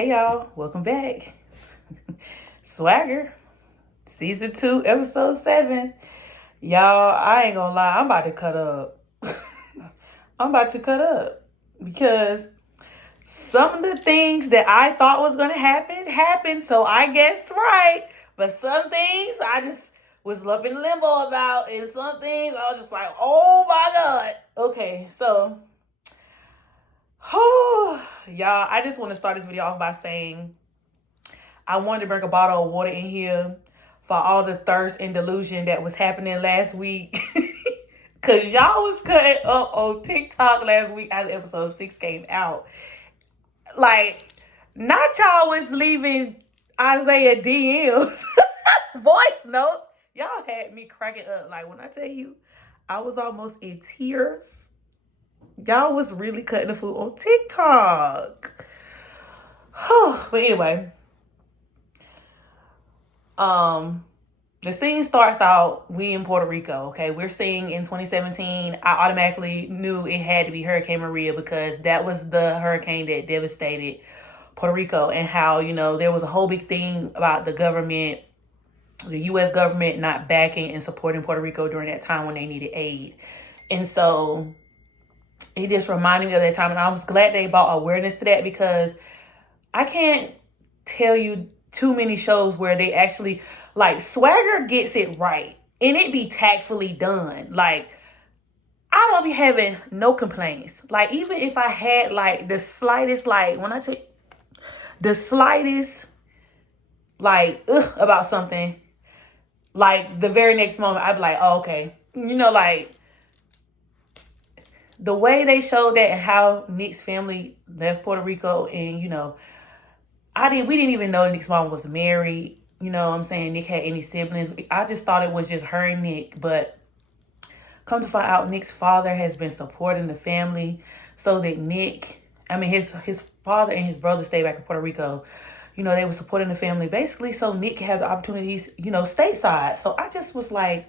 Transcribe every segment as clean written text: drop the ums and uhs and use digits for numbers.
Hey y'all, welcome back. Swagger, season 2, episode 7. Y'all, I ain't gonna lie, I'm about to cut up. I'm about to cut up because some of the things that I thought was gonna happen happened, so I guessed right. But some things I just was up in limbo about, and some things I was just like, oh my god. Okay, so y'all, I just want to start this video off by saying I wanted to bring a bottle of water in here for all the thirst and delusion that was happening last week. Cause y'all was cutting up on TikTok last week after episode 6 came out. Like, not y'all was leaving Isaiah DMs, voice notes. Y'all had me cracking up. Like, when I tell you, I was almost in tears. Y'all was really cutting the food on TikTok. But anyway, the scene starts out, we in Puerto Rico, okay? We're seeing in 2017, I automatically knew it had to be Hurricane Maria because that was the hurricane that devastated Puerto Rico, and how, there was a whole big thing about the government, the U.S. government not backing and supporting Puerto Rico during that time when they needed aid. And so it just reminded me of that time, and I was glad they brought awareness to that because I can't tell you too many shows where they actually, like, Swagger gets it right and it be tactfully done. Like, I don't be having no complaints. Like, even if I had like the slightest, like, when I take the slightest, like, about something, like, the very next moment I'd be like, oh, okay. Like, the way they showed that and how Nick's family left Puerto Rico, and we didn't even know Nick's mom was married. You know what I'm saying? Nick had any siblings. I just thought it was just her and Nick. But come to find out, Nick's father has been supporting the family so that his father and his brother stayed back in Puerto Rico. They were supporting the family basically so Nick could have the opportunities, stateside. So I just was like,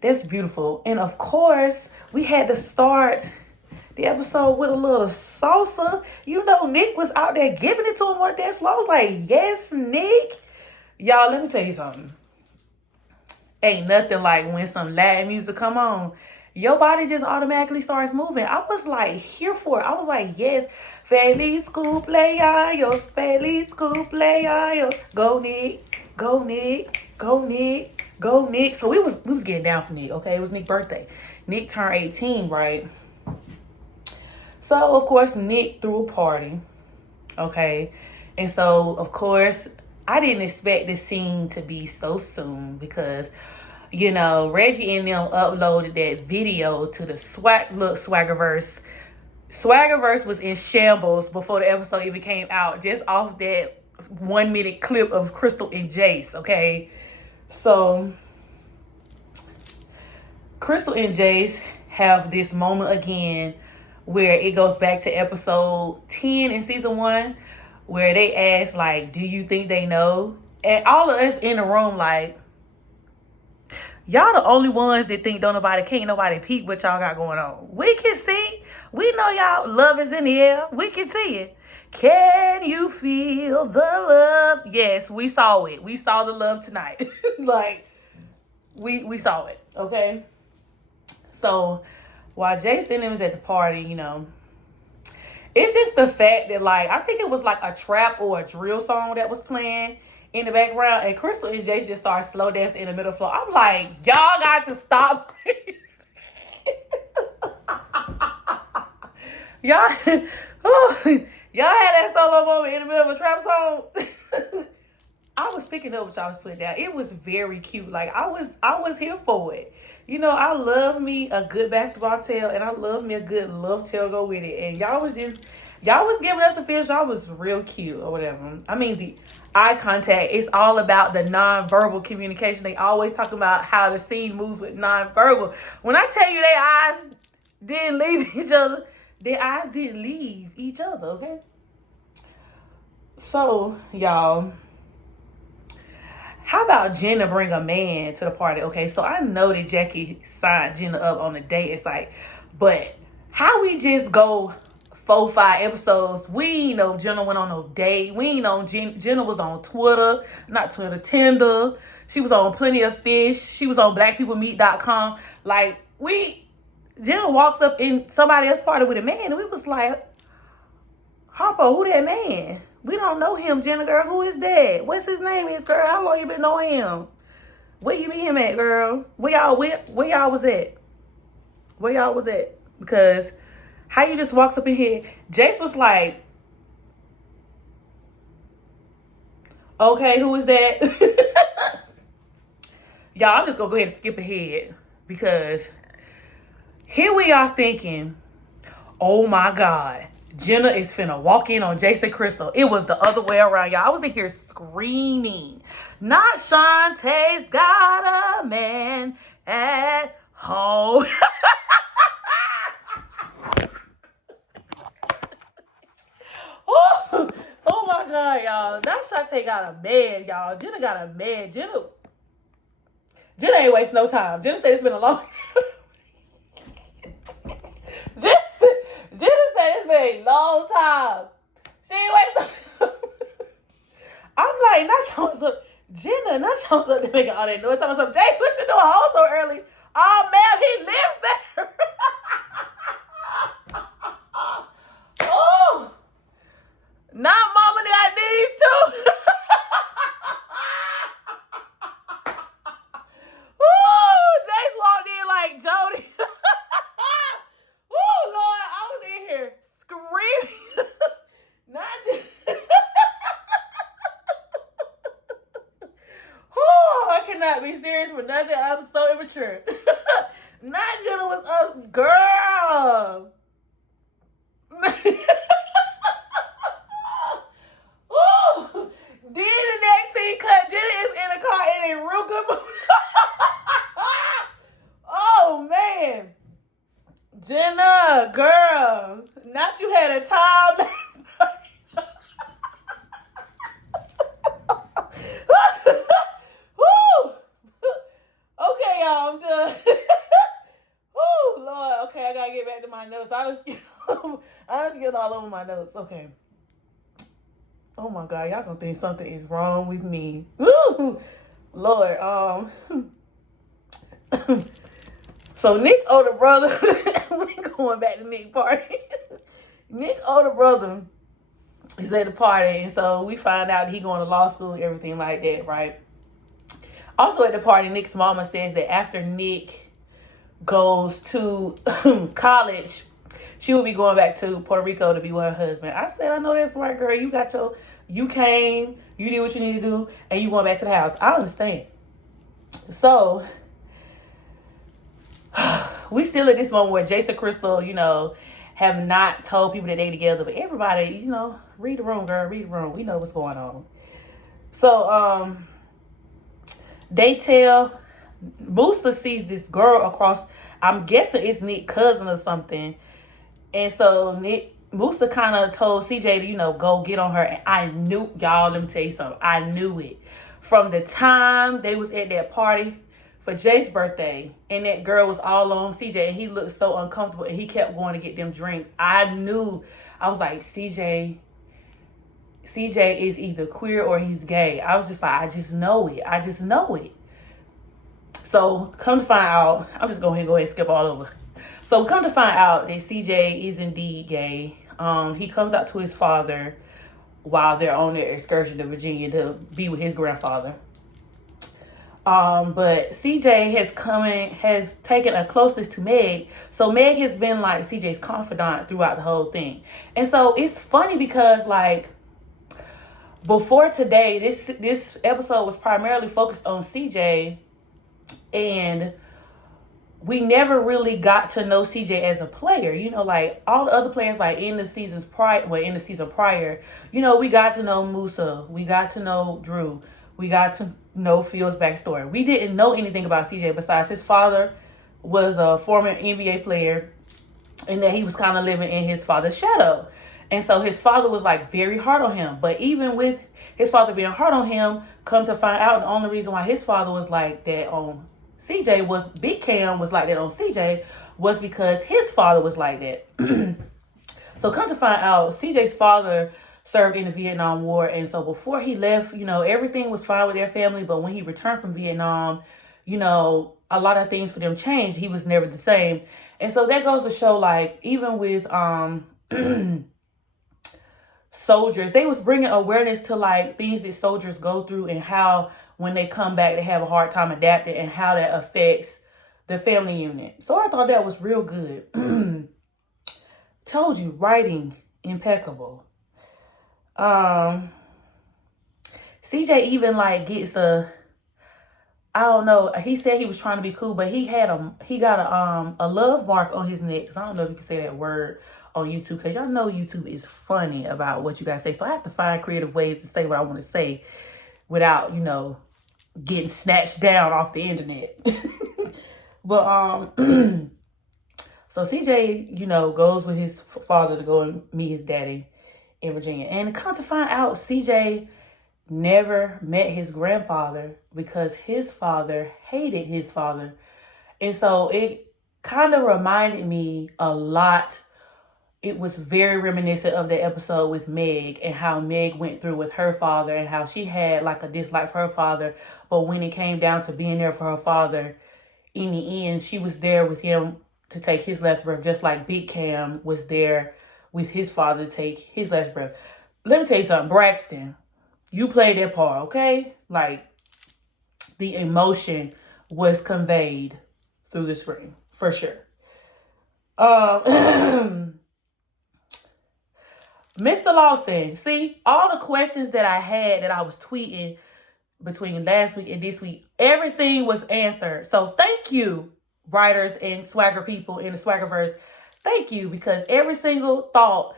that's beautiful. And of course, we had to start the episode with a little salsa. Nick was out there giving it to him on the dance floor. I was like, yes, Nick. Y'all, let me tell you something. Ain't nothing like when some Latin music come on, your body just automatically starts moving. I was like here for it. I was like, yes, feliz cumpleaños, feliz cumpleaños. Go Nick, go Nick, go Nick, go Nick. So we was getting down for Nick, okay? It was Nick's birthday. Nick turned 18, right? So of course Nick threw a party, okay? And so of course I didn't expect this scene to be so soon because, Reggie and them uploaded that video to the Swaggerverse. Swaggerverse was in shambles before the episode even came out, just off that 1-minute clip of Crystal and Jace, okay? So Crystal and Jace have this moment again where it goes back to episode 10 in season 1, where they ask, like, do you think they know? And all of us in the room, like, y'all the only ones that think can't nobody peep what y'all got going on. We can see. We know y'all love is in the air. We can see it. Can you feel the love? Yes, we saw it. We saw the love tonight. Like, we saw it, okay? So, while Jason was at the party, it's just the fact that, like, I think it was like a trap or a drill song that was playing in the background, and Crystal and Jace just started slow dancing in the middle of the floor. I'm like, y'all got to stop. y'all, y'all had that solo moment in the middle of a trap song. I was picking up what y'all was putting down. It was very cute. Like, I was here for it. I love me a good basketball tale, and I love me a good love tale go with it. And y'all was giving us the feels. Y'all was real cute or whatever. I mean, the eye contact, it's all about the non-verbal communication. They always talk about how the scene moves with non-verbal. When I tell you their eyes didn't leave each other, their eyes didn't leave each other, okay? So, y'all, how about Jenna bring a man to the party? Okay, so I know that Jackie signed Jenna up on the date. It's like, but how we just go 4, 5 episodes. We ain't know Jenna went on no date. We ain't know Jenna was on Twitter, not Twitter, Tinder. She was on Plenty of Fish. She was on blackpeoplemeet.com. Like, Jenna walks up in somebody else's party with a man, and we was like, Harpo, who that man? We don't know him, Jenna, girl. Who is that? What's his name is, girl? How long you been knowing him? Where you meet him at, girl? Where y'all was at? Where y'all was at? Because how you just walked up in here? Jace was like, okay, who is that? Y'all, I'm just gonna go ahead and skip ahead, because here we are thinking, oh my God, Jenna is finna walk in on Jason Crystal. It was the other way around, y'all. I was in here screaming. Not Shantae's got a man at home. Oh my God, y'all. Not Shantae got a man, y'all. Jenna got a man. Jenna ain't waste no time. Jenna said it's been a long Jenna said it's been a long time. She ain't waste no I'm like, not shows up. Jenna, not shows up to make all that noise. Talking about, Jace, what you doing home so early? Oh, ma'am, he lives there. Oh, not mama got these too. Ooh, Jace walked in like Jody. Ooh, Lord, I was in here screaming. Not this. I cannot be serious for nothing. I'm so immature. Not Jenna was up, girl. Ooh. Then the next scene cut. Jenna is in a car in a real good mood. Oh man, Jenna, girl, not you had a time last night. Woo! Okay, y'all, I'm done. Woo, Lord. Okay, I gotta get back to my notes. I just get all over my notes. Okay. Oh my God, y'all gonna think something is wrong with me. Woo! Lord, so Nick older brother, we going back to Nick party. Nick older brother is at the party, and so we find out he going to law school and everything like that, right? Also at the party, Nick's mama says that after Nick goes to college, she will be going back to Puerto Rico to be with her husband. I said, I know that's right, girl. You came, you did what you need to do, and you going back to the house. I understand. So we still at this moment where Jason Crystal, have not told people that they together, but everybody, read the room, girl, read the room. We know what's going on. So, they tell Musa sees this girl across, I'm guessing it's Nick's cousin or something. And so Musa kind of told CJ to, go get on her. And I knew, y'all, let me tell you something. I knew it. From the time they was at that party for Jace's birthday, and that girl was all on CJ, and he looked so uncomfortable, and he kept going to get them drinks. I knew. I was like, CJ is either queer or he's gay. I was just like, I just know it. So come to find out, I'm just going to go ahead and skip all over. So come to find out that CJ is indeed gay. He comes out to his father while they're on their excursion to Virginia to be with his grandfather. But CJ has taken a closeness to Meg. So Meg has been like CJ's confidant throughout the whole thing. And so it's funny because before today, this episode was primarily focused on CJ, and we never really got to know CJ as a player. All the other players, in the season prior, we got to know Musa, we got to know Drew, we got to know Phil's backstory. We didn't know anything about CJ besides his father was a former NBA player, and that he was kind of living in his father's shadow. And so his father was very hard on him. But even with his father being hard on him, come to find out the only reason why his father was like that on CJ Big Cam was like that on CJ was because his father was like that. So come to find out, CJ's father served in the Vietnam War, and so before he left, everything was fine with their family. But when he returned from Vietnam, a lot of things for them changed. He was never the same, and so that goes to show, like, even with soldiers, they was bringing awareness to like things that soldiers go through and how when they come back they have a hard time adapting and how that affects the family unit. So I thought that was real good. Told you, writing impeccable. CJ even like gets I don't know. He said he was trying to be cool, but he got a love mark on his neck. So I don't know if you can say that word on YouTube, because y'all know YouTube is funny about what you guys say. So I have to find creative ways to say what I want to say without, getting snatched down off the internet. But so CJ, goes with his father to go and meet his daddy in Virginia. And come to find out, CJ never met his grandfather because his father hated his father. And so it kind of reminded me a lot. It was very reminiscent of the episode with Meg and how Meg went through with her father and how she had like a dislike for her father. But when it came down to being there for her father, in the end, she was there with him to take his last breath, just like Big Cam was there with his father to take his last breath. Let me tell you something, Braxton, you played that part, okay? Like, the emotion was conveyed through the screen, for sure. Mr. Lawson, see, all the questions that I had that I was tweeting between last week and this week, everything was answered. So thank you, writers and swagger people in the Swaggerverse. Thank you, because every single thought,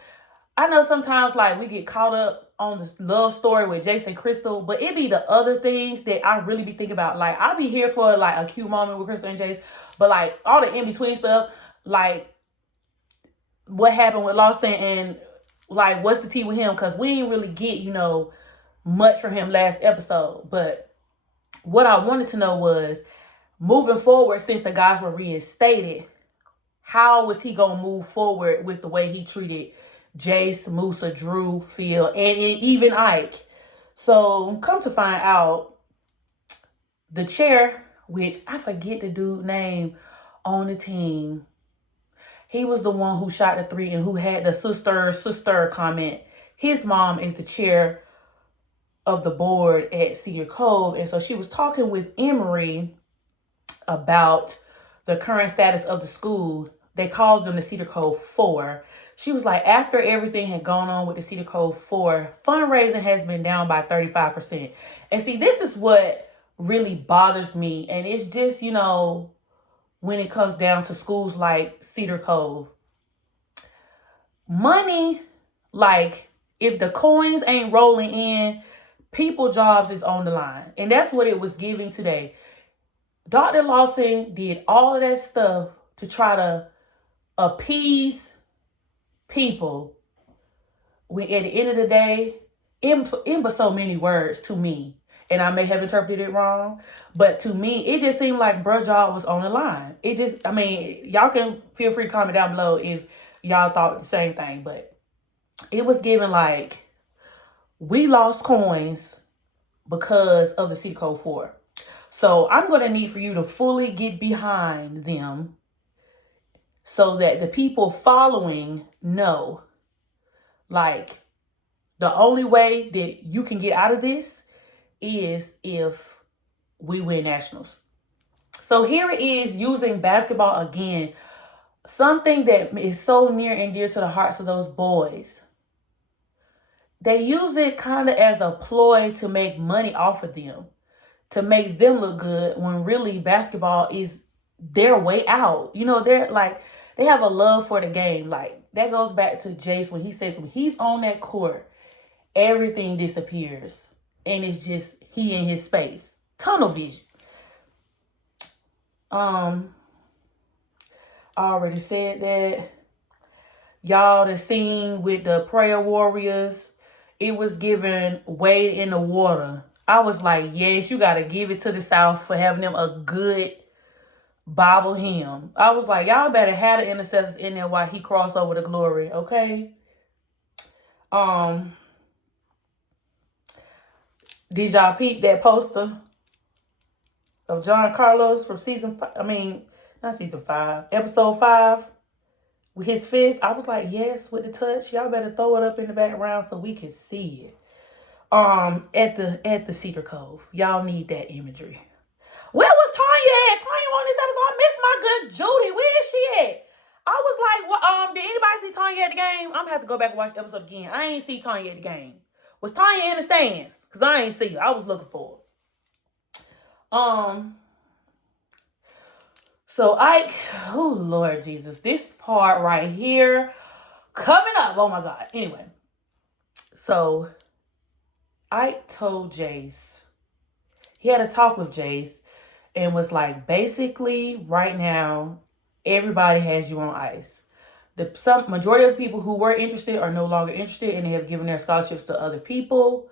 I know sometimes like we get caught up on this love story with Jason Crystal, but it be the other things that I really be thinking about. Like, I be here for like a cute moment with Crystal and Jace, but like all the in-between stuff, like what happened with Lawson and like what's the tea with him, because we didn't really get, much from him last episode. But what I wanted to know was, moving forward, since the guys were reinstated, how was he gonna move forward with the way he treated Jace, Musa, Drew, Phil, and even Ike? So come to find out, the chair, which I forget the dude's name on the team, he was the one who shot the 3 and who had the sister comment. His mom is the chair of the board at Cedar Cove. And so she was talking with Emory about the current status of the school. They called them the Cedar Cove 4. She was like, after everything had gone on with the Cedar Cove 4, fundraising has been down by 35%. And see, this is what really bothers me. And it's just, when it comes down to schools like Cedar Cove, money, like, if the coins ain't rolling in, people jobs is on the line. And that's what it was giving today. Dr. Lawson did all of that stuff to try to appease people, when at the end of the day, it was so many words to me, and I may have interpreted it wrong, but to me, it just seemed like bruh job was on the line. It just, y'all can feel free to comment down below if y'all thought the same thing, but it was given like, we lost coins because of the Cedar Cove 4. So I'm going to need for you to fully get behind them so that the people following know, like, the only way that you can get out of this is if we win nationals. So here it is, using basketball again, something that is so near and dear to the hearts of those boys. They use it kind of as a ploy to make money off of them, to make them look good, when really basketball is their way out. They're like, they have a love for the game. Like, that goes back to Jace when he says when he's on that court, everything disappears. And it's just he in his space. Tunnel vision. I already said that. Y'all, the scene with the prayer warriors, it was given Wade in the water. I was like, yes, you got to give it to the South for having them a good Bible him. I was like, y'all better have the intercessors in there while he crossed over to glory, okay? Did y'all peep that poster of John Carlos from not season 5, episode 5, with his fist? I was like, yes, with the touch. Y'all better throw it up in the background so we can see it. At the Cedar Cove. Y'all need that imagery. Where was Tanya at? Tanya on this episode. I missed my good Judy. Where is she at? I was like, well, did anybody see Tanya at the game? I'm gonna have to go back and watch the episode again. I ain't see Tanya at the game. Was Tanya in the stands? Cause I ain't see her. I was looking for her. So Ike, oh Lord Jesus, this part right here coming up. Oh my God. Anyway, so Ike told Jace, he had a talk with Jace and was like, basically right now, everybody has you on ice. Some majority of the people who were interested are no longer interested, and they have given their scholarships to other people.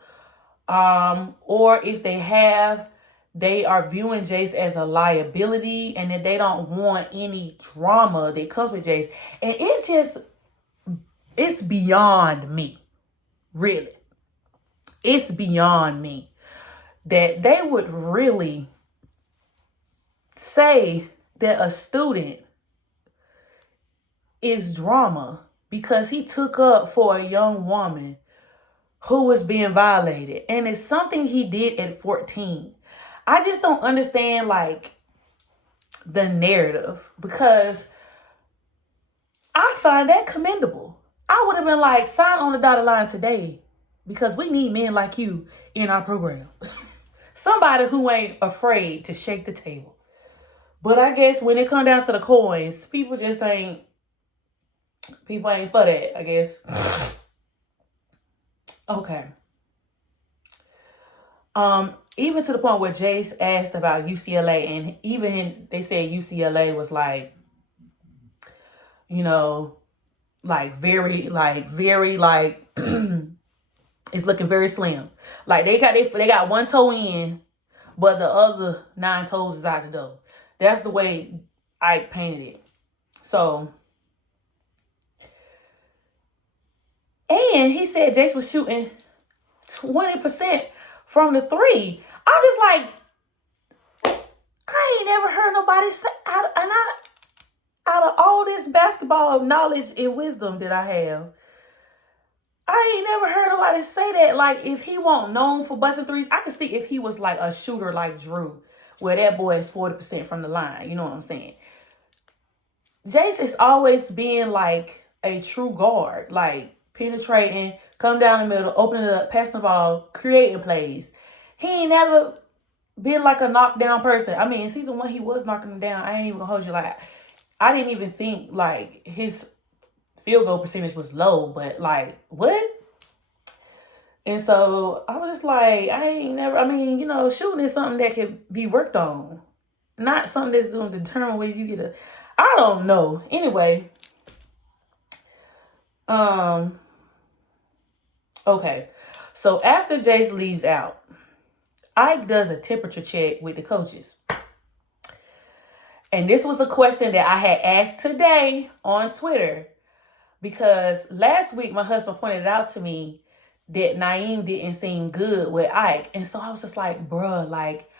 Or if they have, they are viewing Jace as a liability, and that they don't want any drama that comes with Jace. And it's beyond me. Really. It's beyond me that they would really say that a student is drama because he took up for a young woman who was being violated. And it's something he did at 14. I just don't understand, like, the narrative, because I find that commendable. I would have been like, sign on the dotted line today, because we need men like you in our program. Somebody who ain't afraid to shake the table. But I guess when it come down to the coins, people ain't for that, I guess. Okay. Even to the point where Jace asked about UCLA, and even they said UCLA was like, you know, very it's looking very slim. Like they got one toe in, but the other 9 toes is out the door. That's the way I painted it. So, and he said Jace was shooting 20% from the 3. I'm just like, I ain't never heard nobody say, out of all this basketball knowledge and wisdom that I have, I ain't never heard nobody say that. Like, if he won't known for busting threes, I could see if he was like a shooter like Drew, where that boy is 40% from the line. You know what I'm saying? Jace is always being like a true guard, like penetrating, come down the middle, opening it up, passing the ball, creating plays. He ain't never been like a knockdown person. I mean, in season 1, he was knocking them down. I ain't even gonna hold you. Like, I didn't even think like his field goal percentage was low, but like, what? And so I was just like, shooting is something that can be worked on, not something that's going to determine whether you get I don't know. Anyway, okay. So after Jace leaves out, Ike does a temperature check with the coaches. And this was a question that I had asked today on Twitter, because last week my husband pointed out to me that Naeem didn't seem good with Ike. And so I was just like, bruh, like,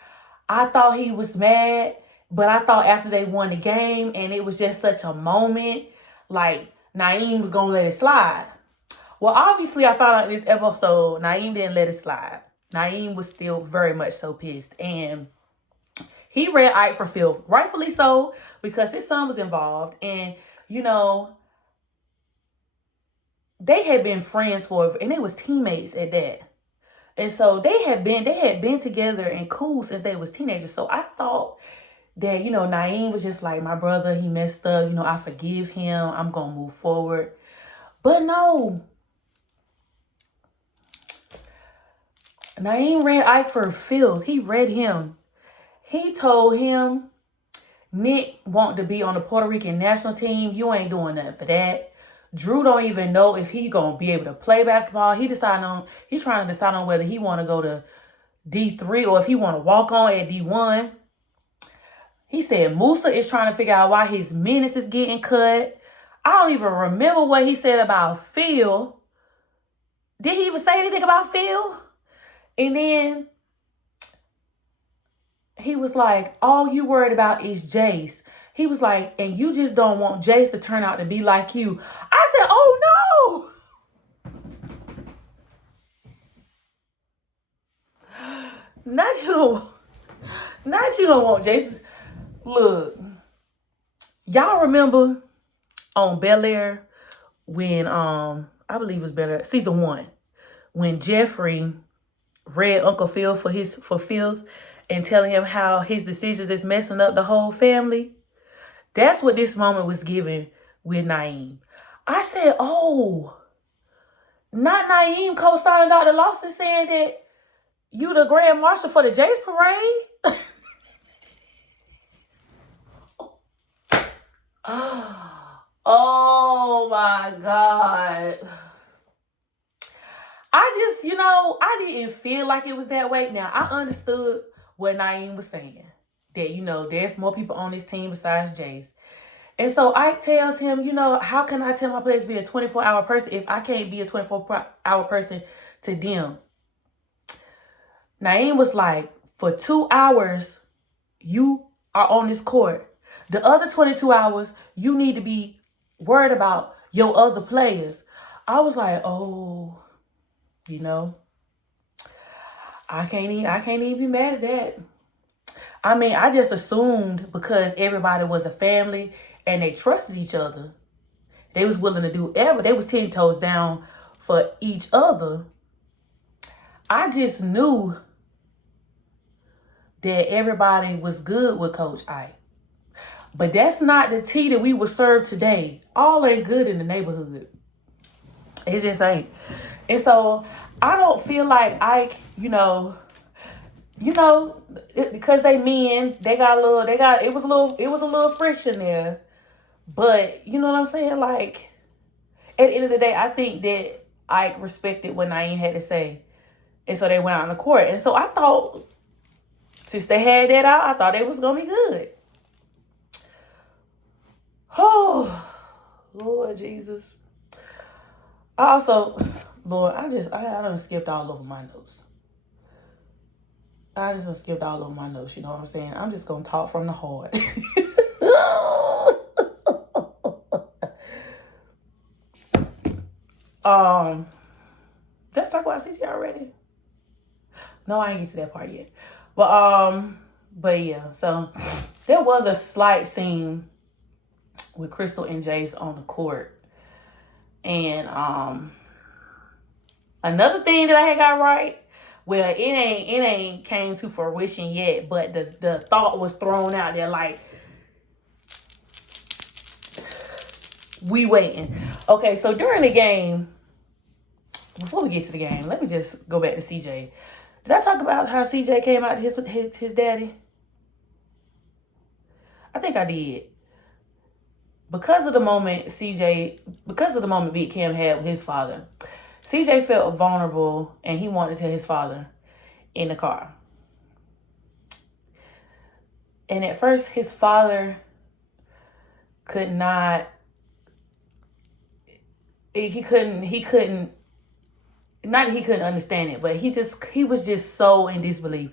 I thought he was mad, but I thought after they won the game and it was just such a moment, like, Naeem was going to let it slide. Well, obviously, I found out in this episode, Naeem didn't let it slide. Naeem was still very much so pissed. And he read Ike for filth, rightfully so, because his son was involved. And, you know, they had been friends and they was teammates at that. And so they had been together and cool since they was teenagers. So I thought that, you know, Naeem was just like, my brother, he messed up. You know, I forgive him. I'm going to move forward. But no. Naeem read Ike for filth. He read him. He told him, Nick want to be on the Puerto Rican national team. You ain't doing nothing for that. Drew don't even know if he gonna be able to play basketball. He's trying to decide on whether he want to go to D3 or if he want to walk on at D1. He said Musa is trying to figure out why his minutes is getting cut. I don't even remember what he said about Phil. Did he even say anything about Phil? And then he was like, all you worried about is Jace. He was like, and you just don't want Jace to turn out to be like you. I said, oh no. Not you don't want Jace. Look, y'all remember on Bel Air when I believe it was Bel Air season 1 when Jeffrey read Uncle Phil for Phil's and telling him how his decisions is messing up the whole family. That's what this moment was given with Naeem. I said, oh, not Naeem co-signing Dr. Lawson saying that you the grand marshal for the Jace parade? Oh my God. I just, I didn't feel like it was that way. Now, I understood what Naeem was saying. That, there's more people on this team besides Jace. And so Ike tells him, how can I tell my players to be a 24-hour person if I can't be a 24-hour person to them? Naeem was like, for 2 hours, you are on this court. The other 22 hours, you need to be worried about your other players. I was like, oh, I can't even be mad at that. I mean, I just assumed because everybody was a family and they trusted each other, they was willing to do ever. They was 10 toes down for each other. I just knew that everybody was good with Coach Ike. But that's not the tea that we were served today. All ain't good in the neighborhood. It just ain't. And so I don't feel like Ike, because they men, it was a little friction there. But you know what I'm saying? Like, at the end of the day, I think that Ike respected what Naeem had to say. And so they went out on the court. And so I thought, since they had that out, I thought it was going to be good. Oh, Lord Jesus. Also, Lord, I done skipped all over my notes. I just done skipped all over my notes, you know what I'm saying? I'm just going to talk from the heart. Did I talk about CJ already? No, I ain't get to that part yet. But yeah, so there was a slight scene with Crystal and Jace on the court. And another thing that I had got right, well, it ain't came to fruition yet, but the thought was thrown out there like, we waiting. Okay, so during the game, before we get to the game, let me just go back to CJ. Did I talk about how CJ came out to his daddy? I think I did. Because of the moment Big Cam had with his father, CJ felt vulnerable and he wanted to tell his father in the car. And at first his father could not, he couldn't, not that he couldn't understand it, but he was just so in disbelief.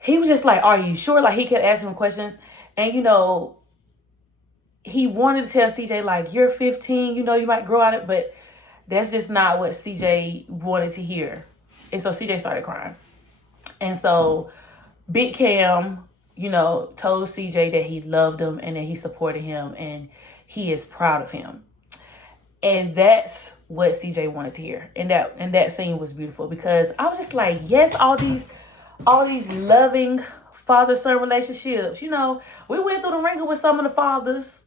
He was just like, are you sure? Like, he kept asking him questions. And, he wanted to tell CJ, like, you're 15, you might grow out of it. But that's just not what CJ wanted to hear. And so CJ started crying. And so Big Cam, told CJ that he loved him and that he supported him and he is proud of him. And that's what CJ wanted to hear. And that scene was beautiful because I was just like, yes, all these loving father-son relationships. We went through the ringer with some of the fathers,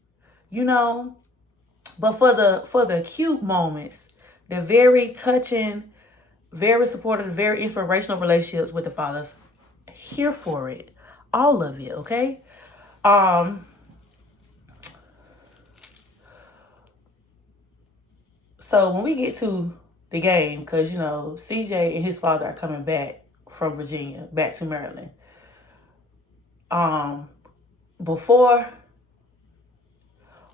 but for the cute moments, the very touching, very supportive, very inspirational relationships with the fathers, here for it. All of it, okay? So when we get to the game, because, CJ and his father are coming back from Virginia, back to Maryland. before,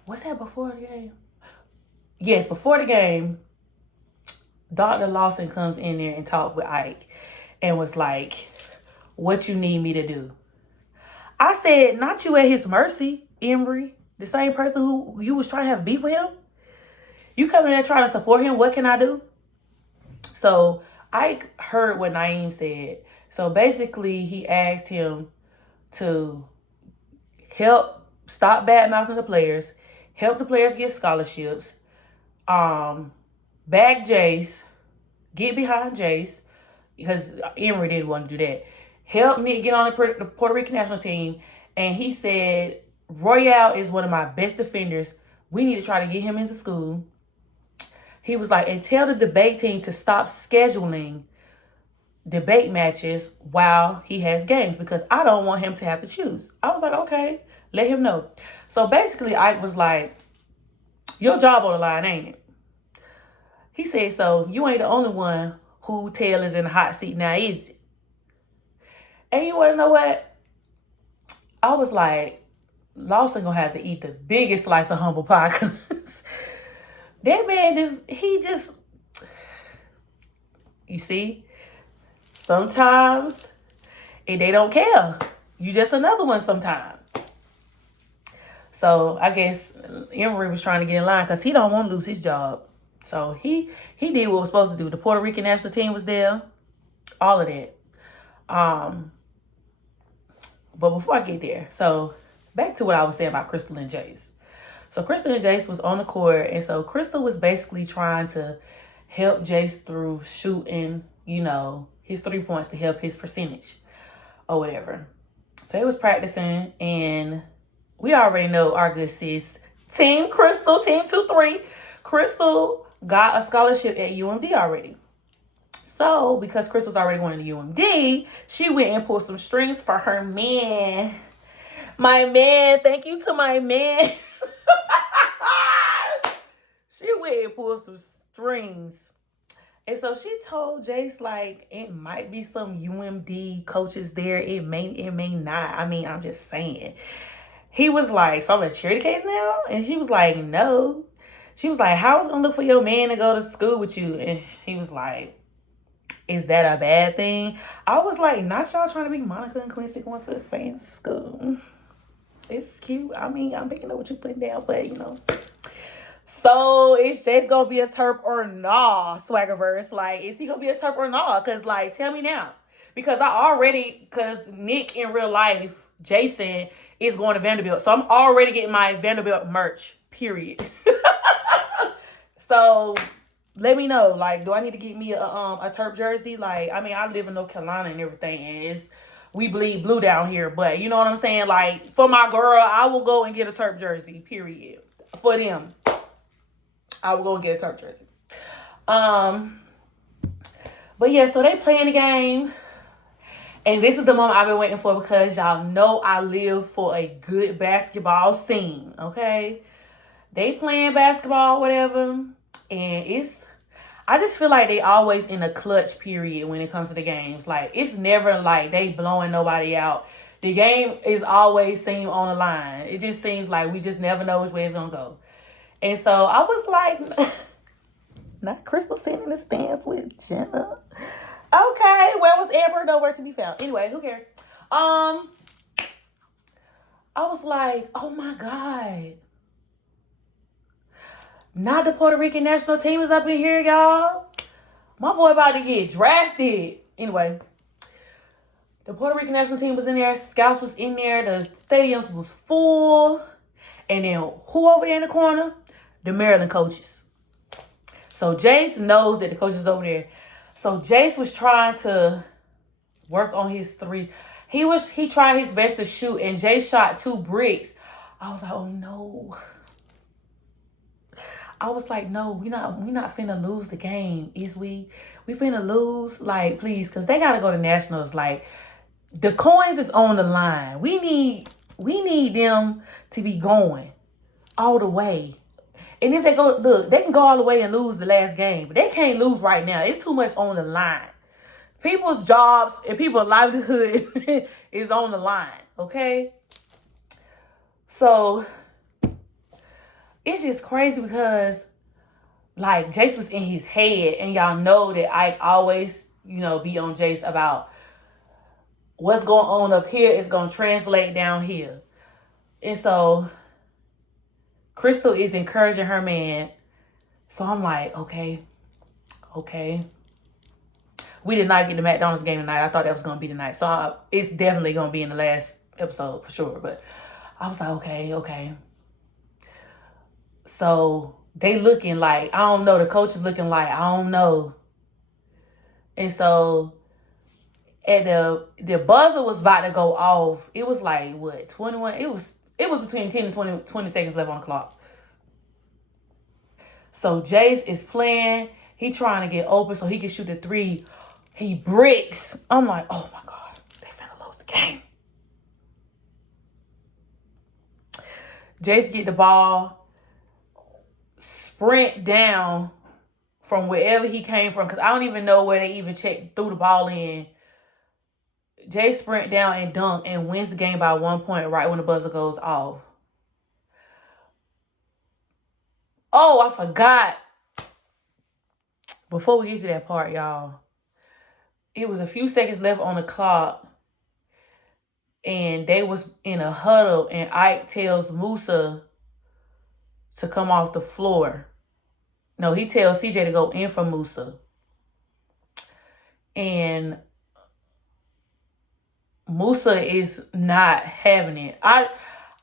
what's that before the game? Yes, before the game, Dr. Lawson comes in there and talked with Ike and was like, what you need me to do? I said, not you at his mercy, Emory. The same person who you was trying to have beef with him. You come in there trying to support him. What can I do? So Ike heard what Naeem said. So basically, he asked him to help stop bad mouthing the players, help the players get scholarships, back Jace, get behind Jace, because Emory didn't want to do that. Help Nick get on the Puerto Rican national team. And he said, Royale is one of my best defenders. We need to try to get him into school. He was like, and tell the debate team to stop scheduling debate matches while he has games, because I don't want him to have to choose. I was like, okay, let him know. So basically, Ike was like, your job on the line, ain't it? He said, so you ain't the only one who tail is in the hot seat now, is it? And you want to know what? I was like, Lawson gonna have to eat the biggest slice of humble pie, because that man you see, sometimes they don't care. You just another one sometimes. So I guess Emory was trying to get in line because he don't want to lose his job. So he did what was supposed to do. The Puerto Rican national team was there. All of that. But before I get there, so back to what I was saying about Crystal and Jace. So Crystal and Jace was on the court, and so Crystal was basically trying to help Jace through shooting, his 3 points to help his percentage or whatever. So he was practicing, and we already know our good sis, Team Crystal, Team 2-3. Crystal got a scholarship at UMD already. So, because Crystal's already going to UMD, she went and pulled some strings for her man. My man, thank you to my man. She went and pulled some strings. And so she told Jace, like, it might be some UMD coaches there. It may not. I mean, I'm just saying. He was like, so I'm a charity case now? And she was like, no. She was like, how was going to look for your man to go to school with you? And she was like, is that a bad thing? I was like, not y'all trying to be Monica and Quincy going to the same school. It's cute. I mean, I'm picking up what you're putting down, but So it's just gonna be a Terp or nah, Swaggerverse. Like, is he gonna be a Terp or nah? Cause like, tell me now. Because cause Nick in real life, Jason, is going to Vanderbilt. So I'm already getting my Vanderbilt merch, period. So let me know, like, do I need to get me a Terp jersey? Like, I mean, I live in North Carolina and everything, and we bleed blue down here, but you know what I'm saying? Like, for my girl, I will go and get a Terp jersey, period. For them, I will go and get a Terp jersey. But yeah, so they playing the game, and this is the moment I've been waiting for, because y'all know I live for a good basketball scene, okay? They playing basketball, whatever, and I just feel like they always in a clutch period when it comes to the games. Like, it's never like they blowing nobody out. The game is always seem on the line. It just seems like we just never know which way it's going to go. And so I was like, not Crystal sitting in the stands with Jenna. Okay, where was Amber? Nowhere to be found. Anyway, who cares? I was like, oh my God. Not the Puerto Rican national team is up in here, y'all. My boy about to get drafted. Anyway, the Puerto Rican national team was in there. Scouts was in there. The stadiums was full. And then who over there in the corner? The Maryland coaches. So Jace knows that the coach is over there. So Jace was trying to work on his three. He tried his best to shoot, and Jace shot 2 bricks. I was like, oh no. I was like, no, we not finna lose the game, is we? We finna lose, like, please, because they gotta go to nationals. Like, the coins is on the line. We need them to be going all the way. And if they go, look, they can go all the way and lose the last game, but they can't lose right now. It's too much on the line. People's jobs and people's livelihood is on the line, okay? So it's just crazy because like Jace was in his head, and y'all know that Ike always, be on Jace about what's going on up here is gonna translate down here. And so Crystal is encouraging her man. So I'm like, okay. We did not get the McDonald's game tonight. I thought that was gonna be tonight. So it's definitely gonna be in the last episode for sure. But I was like, okay. So they looking like, I don't know. The coach is looking like, I don't know. And so at the buzzer was about to go off. It was like, what, 21? It was between 10 and 20 seconds left on the clock. So Jace is playing. He trying to get open so he can shoot the three. He bricks. I'm like, oh my God, they finna lose the game. Jace get the ball, sprint down from wherever he came from, because I don't even know where they even threw the ball in. Jace sprint down and dunk and wins the game by 1 point right when the buzzer goes off. Oh, I forgot. Before we get to that part, y'all, it was a few seconds left on the clock, and they was in a huddle, and Ike tells Musa to come off the floor. No, he tells CJ to go in for Musa. And Musa is not having it. I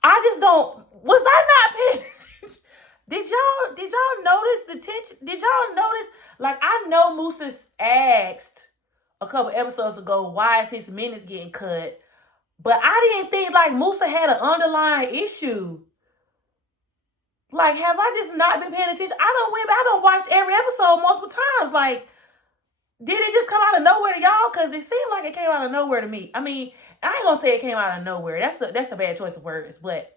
just don't, was I not paying attention? Did y'all notice the tension? Did y'all notice? Like, I know Musa's asked a couple episodes ago, why is his minutes getting cut? But I didn't think like Musa had an underlying issue. Like, have I just not been paying attention? I don't watch every episode multiple times. Like, did it just come out of nowhere to y'all? Because it seemed like it came out of nowhere to me. I mean, I ain't gonna say it came out of nowhere. That's a bad choice of words. But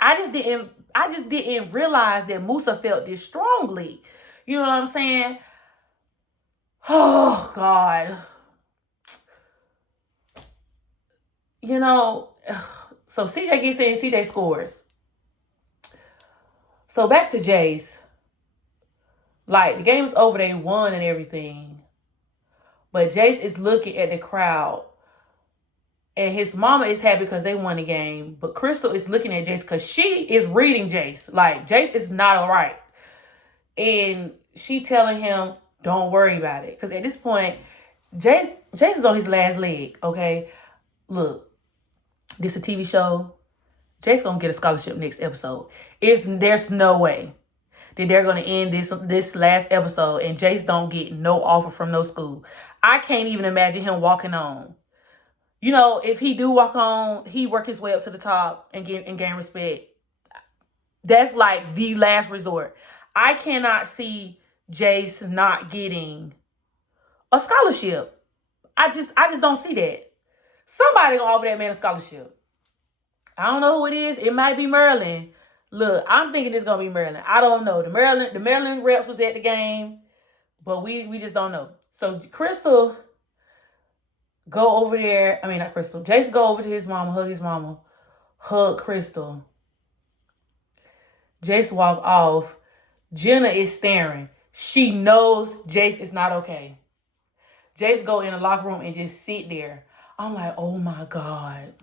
I just didn't realize that Musa felt this strongly. You know what I'm saying? Oh God. So CJ gets in, CJ scores. So back to Jace. Like, the game is over, they won and everything. But Jace is looking at the crowd. And his mama is happy because they won the game. But Crystal is looking at Jace because she is reading Jace. Like, Jace is not all right. And she telling him, don't worry about it. Because at this point, Jace is on his last leg, okay? Look, this is a TV show. Jace gonna get a scholarship next episode. There's no way that they're gonna end this last episode and Jace don't get no offer from no school. I can't even imagine him walking on. If he do walk on, he work his way up to the top and gain respect. That's like the last resort. I cannot see Jace not getting a scholarship. I just don't see that. Somebody gonna offer that man a scholarship. I don't know who it is. It might be Merlin. Look, I'm thinking it's gonna be Merlin. I don't know. The Maryland reps was at the game, but we just don't know. So Crystal go over there. I mean, not Crystal. Jace go over to his mama, hug his mama, hug Crystal. Jace walk off. Jenna is staring. She knows Jace is not okay. Jace go in the locker room and just sit there. I'm like, oh my God.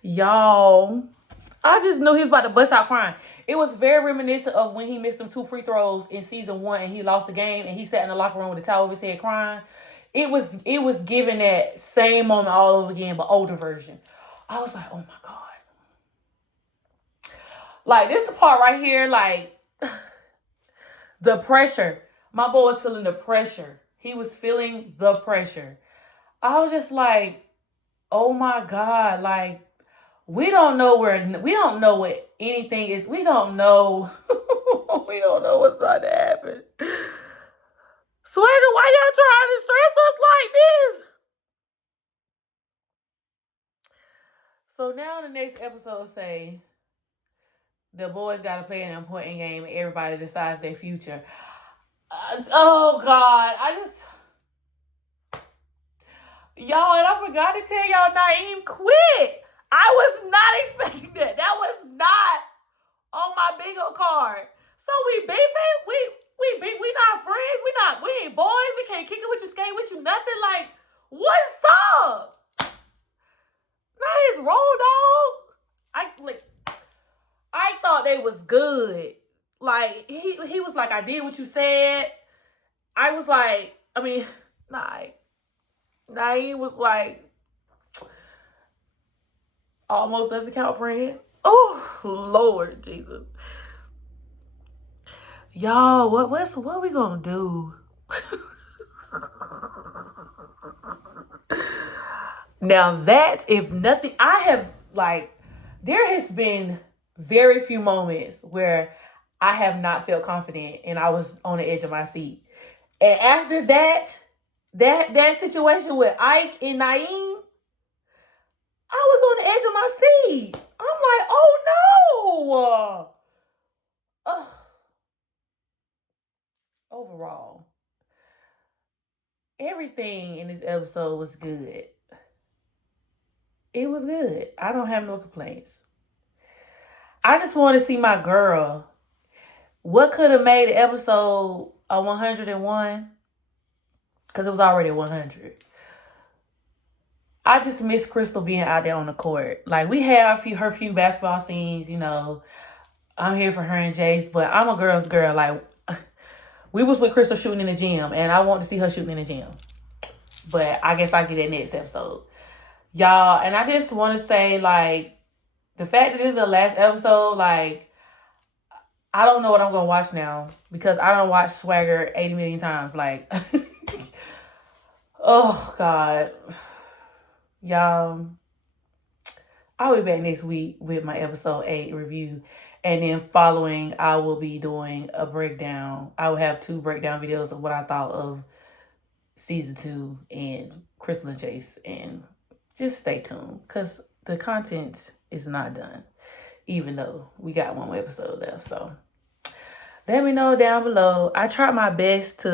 Y'all, I just knew he was about to bust out crying. It was very reminiscent of when he missed them 2 free throws in season 1 and he lost the game and he sat in the locker room with a towel over his head crying. It was giving that same moment all over again, but older version. I was like, oh my God. Like, this is the part right here, like, the pressure. My boy was feeling the pressure. He was feeling the pressure. I was just like, oh my God, like, we don't know what anything is. We don't know. We don't know what's about to happen. Swagger, why y'all trying to stress us like this? So now the next episode say the boys got to play an important game and everybody decides their future. Oh God, y'all, and I forgot to tell y'all, Naeem quit. I was not expecting that. That was not on my bingo card. So we beefing? We not friends? We ain't boys? We can't kick it with you, skate with you, nothing? Like, what's up? Not his roll dog. I thought they was good. Like, he was like, I did what you said. I was like, I mean, Naeem was like, almost doesn't count friend. Oh, Lord Jesus. Y'all, what we gonna do? Now that, if nothing, there has been very few moments where I have not felt confident and I was on the edge of my seat. And after that situation with Ike and Naeem, I was on the edge of my seat. I'm like, oh no. Overall, everything in this episode was good. It was good. I don't have no complaints. I just want to see my girl. What could have made the episode a 101? Because it was already 100. I just miss Crystal being out there on the court. Like, we had her few basketball scenes, you know. I'm here for her and Jace, but I'm a girl's girl. Like, we was with Crystal shooting in the gym, and I want to see her shooting in the gym. But I guess I'll get that next episode. Y'all, and I just want to say, like, the fact that this is the last episode, like, I don't know what I'm going to watch now. Because I don't watch Swagger 80 million times. Like, oh, God. Y'all, I'll be back next week with my episode 8 review. And then following, I will be doing a breakdown. I will have 2 breakdown videos of what I thought of season 2 and Crystal and Jace. And just stay tuned, because the content is not done, even though we got 1 more episode left. So let me know down below. I tried my best,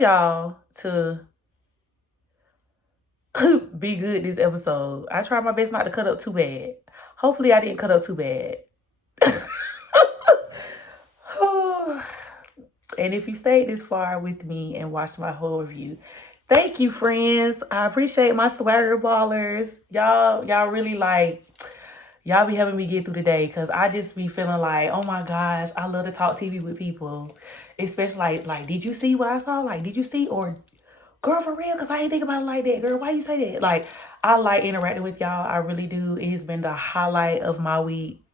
y'all, to be good this episode. I tried my best not to cut up too bad. Hopefully I didn't cut up too bad. And if you stayed this far with me and watched my whole review, thank you, friends. I appreciate my swagger ballers. Y'all really y'all be helping me get through the day, because I just be feeling like, oh my gosh, I love to talk TV with people. Especially like, did you see what I saw? Like, did you see? Or, girl, for real, because I ain't think about it like that. Girl, why you say that? Like, I like interacting with y'all. I really do. It has been the highlight of my week,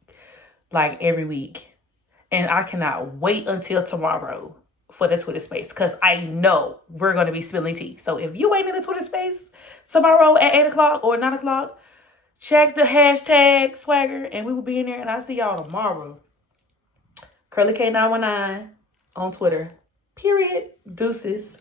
like, every week. And I cannot wait until tomorrow for the Twitter space, because I know we're going to be spilling tea. So if you ain't in the Twitter space tomorrow at 8 o'clock or 9 o'clock, check the hashtag swagger and we will be in there. And I'll see y'all tomorrow. Curly K919 on Twitter. Period. Deuces.